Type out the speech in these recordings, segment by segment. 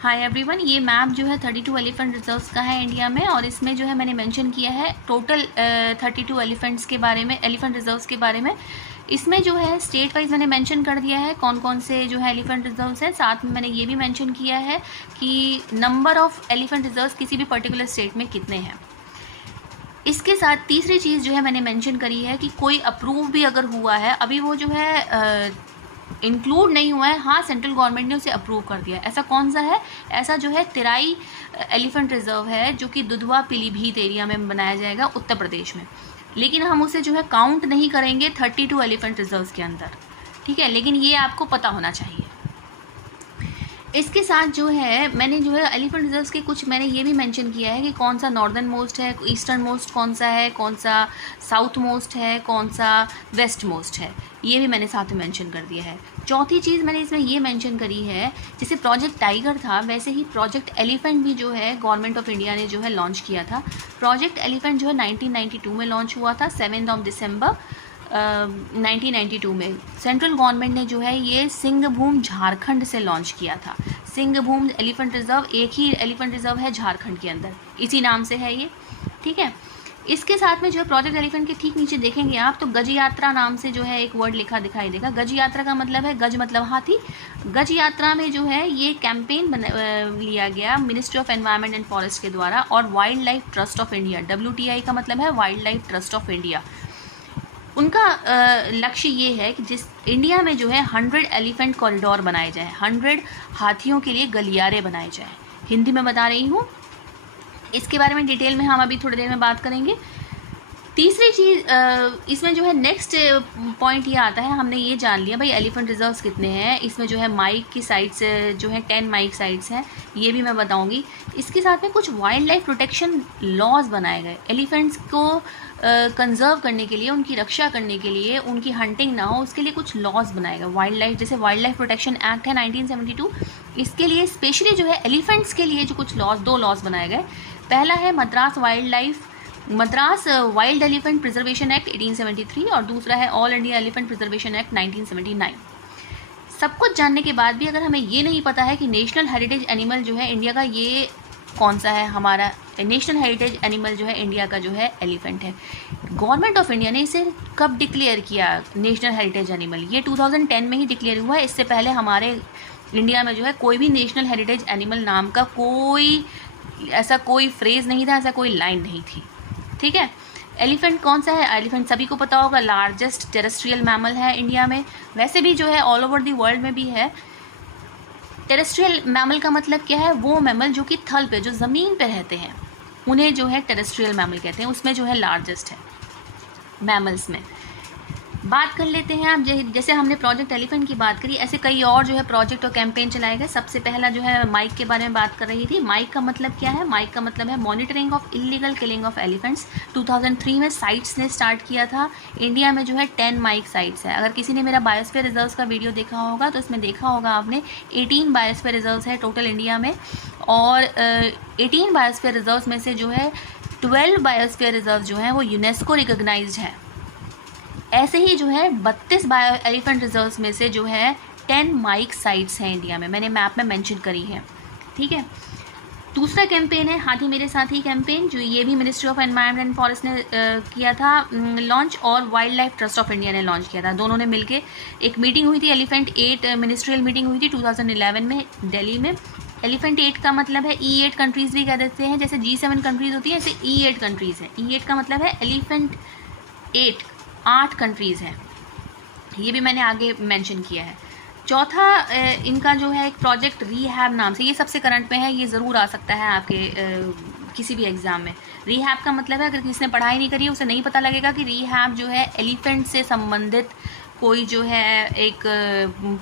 Hi everyone, ये map जो है 32 एलिफेंट रिजर्व्स का है इंडिया में, और इसमें जो है मैंने मेंशन किया है टोटल 32 एलिफेंट्स के बारे में, एलिफेंट रिजर्व्स के बारे में। इसमें जो है स्टेट वाइज मैंने मेंशन कर दिया है कौन कौन से जो है एलिफेंट रिजर्व्स हैं। साथ में मैंने ये भी मेंशन किया है कि नंबर ऑफ एलिफेंट रिजर्व्स किसी भी पर्टिकुलर स्टेट में कितने हैं। इसके साथ तीसरी चीज़ जो है मैंने मेंशन करी है कि कोई अप्रूव भी अगर हुआ है, अभी वो जो है इंक्लूड नहीं हुआ है, हाँ सेंट्रल गवर्नमेंट ने उसे अप्रूव कर दिया है। ऐसा कौन सा है? ऐसा जो है तिराई एलिफेंट रिजर्व है, जो कि दुधवा पीलीभीत एरिया में बनाया जाएगा उत्तर प्रदेश में। लेकिन हम उसे जो है काउंट नहीं करेंगे 32 एलिफेंट रिजर्व्स के अंदर, ठीक है। लेकिन ये आपको पता होना चाहिए। इसके साथ जो है मैंने जो है एलिफेंट रिजर्व्स के कुछ मैंने ये भी मेंशन किया है कि कौन सा नॉर्दर्न मोस्ट है, ईस्टर्न मोस्ट कौन सा है, कौन सा साउथ मोस्ट है, कौन सा वेस्ट मोस्ट है, ये भी मैंने साथ में मेंशन कर दिया है। चौथी चीज़ मैंने इसमें ये मेंशन करी है, जैसे प्रोजेक्ट टाइगर था वैसे ही प्रोजेक्ट एलिफेंट भी जो है गवर्नमेंट ऑफ इंडिया ने जो है लॉन्च किया था। प्रोजेक्ट एलिफेंट जो है 1992 में लॉन्च हुआ था, 7 दिसंबर 1992 में। सेंट्रल गवर्नमेंट ने जो है ये सिंहभूम झारखंड से लॉन्च किया था। सिंहभूम एलिफेंट रिजर्व एक ही एलिफेंट रिजर्व है झारखंड के अंदर, इसी नाम से है ये, ठीक है। इसके साथ में जो है प्रोजेक्ट एलिफेंट के ठीक नीचे देखेंगे आप तो गज यात्रा नाम से जो है एक वर्ड लिखा दिखाई देगा। गज यात्रा का मतलब है, गज मतलब हाथी। गज यात्रा में जो है ये कैंपेन लिया गया ministry of environment and forest के द्वारा और wild life trust of India, WTI का मतलब है wild life trust of India. उनका लक्ष्य ये है कि जिस इंडिया में जो है 100 एलिफेंट कॉरिडोर बनाए जाए, 100 हाथियों के लिए गलियारे बनाए जाए। हिंदी में बता रही हूँ, इसके बारे में डिटेल में हम अभी थोड़ी देर में बात करेंगे। तीसरी चीज़ इसमें जो है नेक्स्ट पॉइंट ये आता है, हमने ये जान लिया भाई एलिफेंट रिजर्व्स कितने हैं। इसमें जो है माइक की साइट्स जो है 10 माइक साइट्स हैं, ये भी मैं बताऊंगी। इसके साथ में कुछ वाइल्ड लाइफ प्रोटेक्शन लॉज बनाए गए एलिफेंट्स को कंजर्व करने के लिए, उनकी रक्षा करने के लिए, उनकी हंटिंग ना हो उसके लिए कुछ लॉज बनाए गए वाइल्ड लाइफ, जैसे वाइल्ड लाइफ प्रोटेक्शन एक्ट है 1972। इसके लिए स्पेशली जो है एलिफेंट्स के लिए जो कुछ लॉज, 2 लॉज बनाए गए। पहला है Madras wild elephant preservation act 1873 और दूसरा है all India elephant preservation act 1979। सब कुछ जानने के बाद भी अगर हमें ये नहीं पता है कि नेशनल हेरिटेज एनिमल जो है इंडिया का ये कौन सा है, हमारा नेशनल हेरिटेज एनिमल जो है इंडिया का जो है एलिफेंट है। गवर्नमेंट ऑफ इंडिया ने इसे कब डिक्लेयर किया नेशनल हेरिटेज एनिमल? ये 2010 में ही डिक्लेयर हुआ है। इससे पहले हमारे इंडिया में जो है कोई भी नेशनल हेरिटेज एनिमल नाम का कोई फ्रेज़ नहीं था, ऐसा कोई लाइन नहीं थी, ठीक है। एलिफेंट कौन सा है? एलिफेंट सभी को पता होगा, लार्जेस्ट टेरेस्ट्रियल मैमल है इंडिया में। वैसे भी जो है ऑल ओवर दी वर्ल्ड में भी है। टेरेस्ट्रियल मैमल का मतलब क्या है? वो मैमल जो कि थल पे, जो ज़मीन पे रहते हैं, उन्हें जो है टेरेस्ट्रियल मैमल कहते हैं। उसमें जो है लार्जेस्ट है मैमल्स में। बात कर लेते हैं आप, जैसे हमने प्रोजेक्ट एलिफेंट की बात करी, ऐसे कई और जो है प्रोजेक्ट और कैंपेन चलाए गए। सबसे पहला जो है माइक के बारे में बात कर रही थी। माइक का मतलब क्या है? माइक का मतलब है monitoring of illegal killing of elephants. 2003 में साइट्स ने स्टार्ट किया था। इंडिया में जो है 10 माइक साइट्स है। अगर किसी ने मेरा बायोस्फीयर रिजर्व्स का वीडियो देखा होगा तो उसमें देखा होगा आपने 18 बायोस्फीयर रिजर्व्स है टोटल इंडिया में, और 18 बायोस्फीयर रिजर्व्स में से जो है 12 बायोस्फीयर रिजर्व जो है वो यूनेस्को रिकॉग्नाइज्ड है। ऐसे ही जो है 32 बायो एलिफेंट रिजर्व्स में से जो है 10 माइक साइट्स हैं इंडिया में, मैंने मैप में मेंशन करी है, ठीक है। दूसरा कैंपेन है हाथी मेरे साथी कैंपेन, जो ये भी ministry of environment and forest ने किया था लॉन्च, और wild life trust of India ने लॉन्च किया था। दोनों ने मिलके एक मीटिंग हुई थी, एलिफेंट 8 मिनिस्ट्रियल मीटिंग हुई थी 2011 में दिल्ली में। एलिफेंट 8 का मतलब है E8 कंट्रीज़ भी कह देते हैं, जैसे G7 कंट्रीज़ होती है ऐसे E8 कंट्रीज़ हैं। E8 का मतलब है एलिफेंट 8 कंट्रीज़ हैं, ये भी मैंने आगे मेंशन किया है। चौथा इनका जो है एक प्रोजेक्ट रीहैब नाम से, ये सबसे करंट में है, ये ज़रूर आ सकता है आपके किसी भी एग्ज़ाम में। रीहैब का मतलब है, अगर किसी ने पढ़ाई नहीं करी है उसे नहीं पता लगेगा कि रीहैब जो है एलिफेंट से संबंधित कोई जो है एक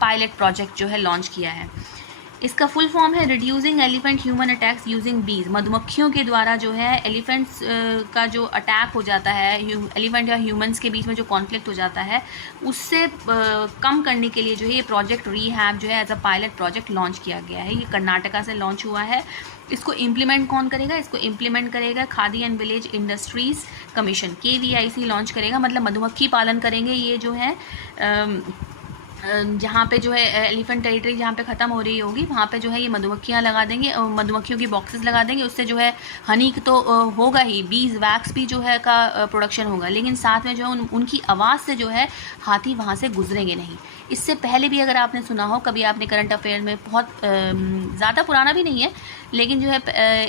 पायलट प्रोजेक्ट जो है लॉन्च किया है। इसका फुल फॉर्म है reducing elephant human attacks using बीज। मधुमक्खियों के द्वारा जो है एलिफेंट्स का जो अटैक हो जाता है, एलिफेंट या ह्यूमंस के बीच में जो कॉन्फ्लिक्ट हो जाता है, उससे कम करने के लिए जो है ये प्रोजेक्ट रीहैब जो है as a pilot project launch किया गया है। ये कर्नाटका से लॉन्च हुआ है। इसको इम्प्लीमेंट कौन करेगा? इसको इम्प्लीमेंट करेगा khadi and village industries commission, KVIC launch करेगा। मतलब मधुमक्खी पालन करेंगे ये जो है जहाँ पे जो है एलिफेंट टेरिटरी जहाँ पे ख़त्म हो रही होगी वहाँ पे जो है ये मधुमक्खियाँ लगा देंगे, मधुमक्खियों की बॉक्सेस लगा देंगे। उससे जो है हनी तो होगा ही, बीज वैक्स भी जो है का प्रोडक्शन होगा, लेकिन साथ में जो है उनकी आवाज़ से जो है हाथी वहाँ से गुजरेंगे नहीं। इससे पहले भी अगर आपने सुना हो कभी, आपने करंट अफेयर में, बहुत ज़्यादा पुराना भी नहीं है लेकिन जो है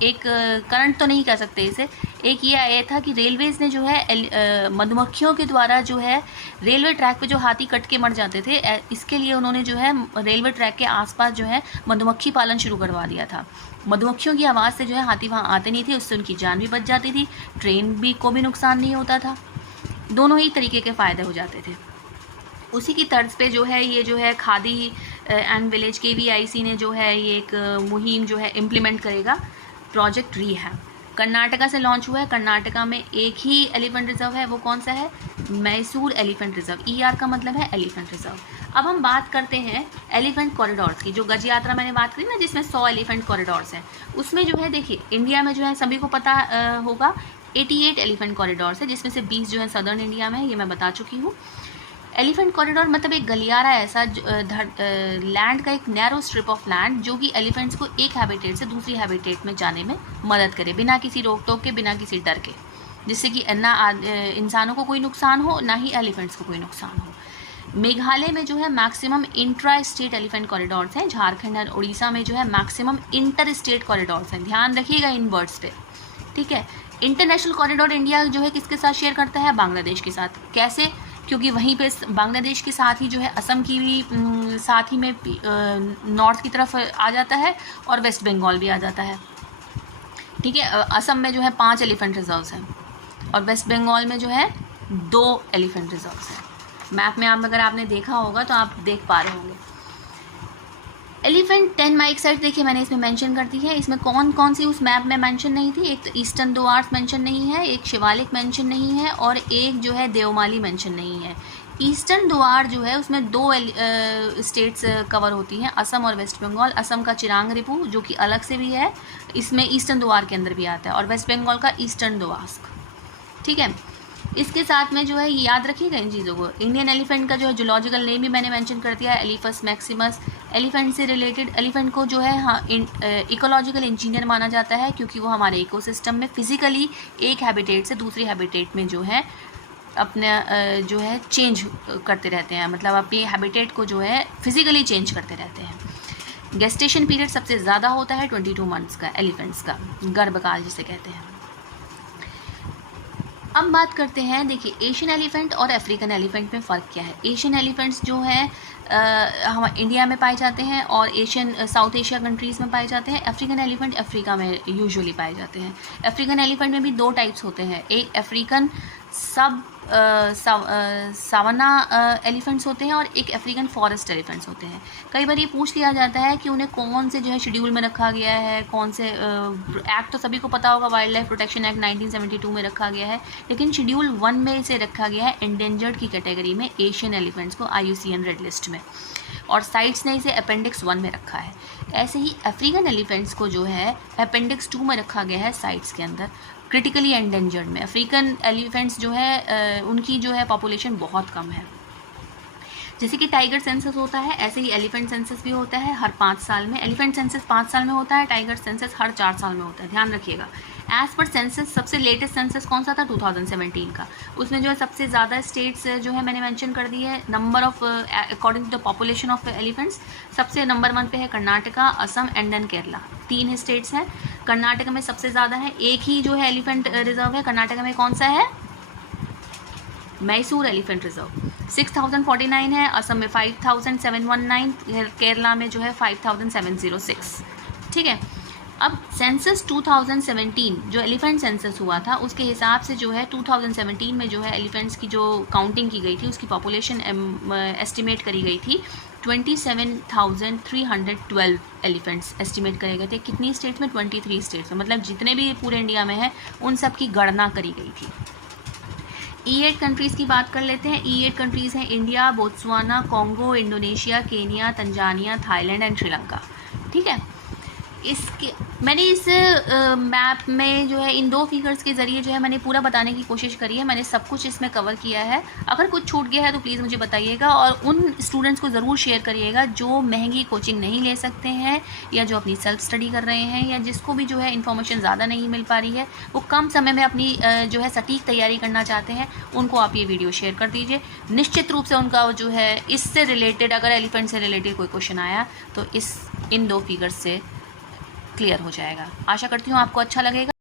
एक करंट तो नहीं कह सकते इसे, एक ये आया था कि रेलवेज़ ने जो है मधुमक्खियों के द्वारा जो है रेलवे ट्रैक पे जो हाथी कट के मर जाते थे, इसके लिए उन्होंने जो है रेलवे ट्रैक के आसपास जो है मधुमक्खी पालन शुरू करवा दिया था। मधुमक्खियों की आवाज़ से जो है हाथी वहाँ आते नहीं थे, उससे उनकी जान भी बच जाती थी, ट्रेन भी को भी नुकसान नहीं होता था, दोनों ही तरीके के फ़ायदे हो जाते थे। उसी की तर्ज पे जो है ये जो है खादी एंड विलेज KVIC ने जो है ये एक मुहिम जो है इम्प्लीमेंट करेगा, प्रोजेक्ट रीहैब। कर्नाटका से लॉन्च हुआ है। कर्नाटका में एक ही एलिफेंट रिजर्व है, वो कौन सा है? Mysore elephant reserve. ER का मतलब है एलिफेंट रिजर्व। अब हम बात करते हैं एलिफेंट कॉरिडोर्स की। जो गज यात्रा मैंने बात करी ना, जिसमें 100 एलिफेंट कॉरिडोर्स हैं, उसमें जो है देखिए इंडिया में जो है सभी को पता होगा 88 एलिफेंट कॉरिडोर्स है, जिसमें से 20 जो है सदर्न इंडिया में है, ये मैं बता चुकी हूँ। एलिफेंट कॉरिडोर मतलब एक गलियारा ऐसा लैंड का एक नैरो स्ट्रिप ऑफ लैंड जो कि एलिफेंट्स को एक हैबिटेट से दूसरी हैबिटेट में जाने में मदद करे, बिना किसी रोक टोक के, बिना किसी डर के, जिससे कि ना इंसानों को कोई नुकसान हो, ना ही एलिफेंट्स को कोई नुकसान हो। मेघालय में जो है maximum intra state elephant corridors हैं। झारखंड और उड़ीसा में जो है मैक्सिमम इंटर स्टेट कॉरिडोर्स हैं। ध्यान रखिएगा इन वर्ड्स पे, ठीक है। इंटरनेशनल कॉरिडोर इंडिया जो है किसके साथ शेयर करता है? बांग्लादेश के साथ। कैसे? क्योंकि वहीं पे बांग्लादेश के साथ ही जो है असम की भी साथ ही में नॉर्थ की तरफ आ जाता है और वेस्ट बंगाल भी आ जाता है, ठीक है। असम में जो है 5 एलिफेंट रिजर्व्स हैं और वेस्ट बंगाल में जो है 2 एलिफेंट रिजर्व्स हैं। मैप में आप अगर आपने देखा होगा तो आप देख पा रहे होंगे। एलिफेंट 10 माइक साइट देखिए मैंने इसमें मेंशन कर दी है। इसमें कौन कौन सी उस मैप में मेंशन नहीं थी? एक तो ईस्टर्न द्वार मेंशन नहीं है, एक शिवालिक मेंशन नहीं है और एक जो है देवमाली मेंशन नहीं है। ईस्टर्न द्वार जो है उसमें 2 स्टेट्स कवर होती हैं, असम और वेस्ट बंगाल। असम का चिरांग रिपू जो कि अलग से भी है, इसमें ईस्टर्न द्वार के अंदर भी आता है, और वेस्ट बंगाल का ईस्टर्न द्वास्क, ठीक है। इसके साथ में जो है याद रखिएगा इन चीज़ों को। इंडियन एलिफेंट का जो है जूलॉजिकल नेम भी मैंने मेंशन कर दिया है, एलिफस मैक्सिमस। एलिफेंट से रिलेटेड, एलिफेंट को जो है इकोलॉजिकल इंजीनियर माना जाता है, क्योंकि वो हमारे इकोसिस्टम में फिजिकली एक हैबिटेट से दूसरी हैबिटेट में जो है अपने जो है चेंज करते रहते हैं, मतलब अपनी हैबिटेट को जो है फिजिकली चेंज करते रहते हैं। गेस्टेशन पीरियड सबसे ज़्यादा होता है 22 मंथ्स का एलिफेंट्स का, गर्भकाल जिसे कहते हैं। अब बात करते हैं, देखिए एशियन एलिफेंट और अफ्रीकन एलिफेंट में फ़र्क क्या है। एशियन एलिफेंट्स जो है हम इंडिया में पाए जाते हैं और साउथ एशिया कंट्रीज़ में पाए जाते हैं। अफ्रीकन एलिफेंट अफ्रीका में यूजुअली पाए जाते हैं। अफ्रीकन एलिफेंट में भी 2 टाइप्स होते हैं, एक अफ्रीकन सावना एलिफेंट्स होते हैं और एक अफ्रीकन फॉरेस्ट एलिफेंट्स होते हैं। कई बार ये पूछ लिया जाता है कि उन्हें कौन से जो है शेड्यूल में रखा गया है, कौन से एक्ट तो सभी को पता होगा, वाइल्ड लाइफ प्रोटेक्शन एक्ट 1972 में रखा गया है, लेकिन शेड्यूल 1 में इसे रखा गया है एंडेंजर्ड की कैटेगरी में, एशियन एलिफेंट्स को IUCN रेड लिस्ट में, और साइट्स ने इसे अपेंडिक्स 1 में रखा है। ऐसे ही अफ्रीकन एलिफेंट्स को जो है अपेंडिक्स 2 में रखा गया है साइट्स के अंदर, क्रिटिकली एंडेंजर्ड में। अफ्रीकन एलिफेंट्स जो है उनकी जो है पॉपुलेशन बहुत कम है। जैसे कि टाइगर सेंसस होता है, ऐसे ही एलिफेंट सेंसस भी होता है हर 5 साल में। एलिफेंट सेंसस 5 साल में होता है, टाइगर सेंसस हर 4 साल में होता है, ध्यान रखिएगा। एज पर सेंसस सबसे लेटेस्ट सेंसस कौन सा था? 2017 का। उसमें जो है सबसे ज़्यादा स्टेट्स जो है मैंने मेंशन कर दी है, number of according to the population of elephants. सबसे नंबर 1 पे है Karnataka, Assam and then Kerala, 3 states हैं। कर्नाटका में सबसे ज़्यादा है, एक ही जो है एलिफेंट रिजर्व है कर्नाटका में, कौन सा है? Mysore elephant reserve. 6049 है, असम में 5719, केरला में जो है 5706, ठीक है। अब सेंसस 2017 जो एलिफेंट सेंसस हुआ था उसके हिसाब से जो है 2017 में जो है एलिफेंट्स की जो काउंटिंग की गई थी, उसकी पॉपुलेशन एस्टिमेट करी गई थी 27,312 एलिफेंट्स एस्टिमेट करे गए थे। कितनी स्टेट्स में? 23 स्टेट्स में, मतलब जितने भी पूरे इंडिया में है उन सब की गणना करी गई थी। E8 कंट्रीज़ की बात कर लेते हैं। E8 कंट्रीज़ हैं India, Botswana, Congo, Indonesia, Kenya, Tanzania, Thailand and Sri Lanka, ठीक है। मैंने इस मैप में जो है इन 2 फिगर्स के ज़रिए जो है मैंने पूरा बताने की कोशिश करी है। मैंने सब कुछ इसमें कवर किया है। अगर कुछ छूट गया है तो प्लीज़ मुझे बताइएगा, और उन स्टूडेंट्स को ज़रूर शेयर करिएगा जो महंगी कोचिंग नहीं ले सकते हैं, या जो अपनी सेल्फ स्टडी कर रहे हैं, या जिसको भी जो है इन्फॉर्मेशन ज़्यादा नहीं मिल पा रही है, वो कम समय में अपनी जो है सटीक तैयारी करना चाहते हैं, उनको आप ये वीडियो शेयर कर दीजिए। निश्चित रूप से उनका जो है इससे रिलेटेड, अगर एलिफेंट से रिलेटेड कोई क्वेश्चन आया तो इन 2 फिगर्स से क्लियर हो जाएगा। आशा करती हूँ आपको अच्छा लगेगा।